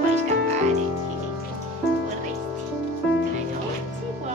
Vuoi scappare? Vorresti? No, si può.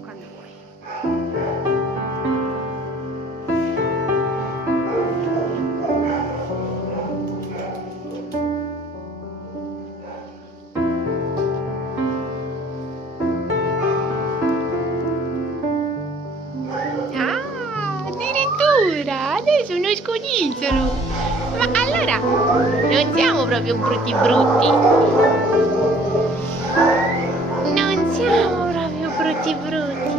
Quando vuoi. Ah, addirittura! Adesso è uno scoizzolo! Ma allora non siamo proprio brutti brutti! Non siamo proprio brutti brutti!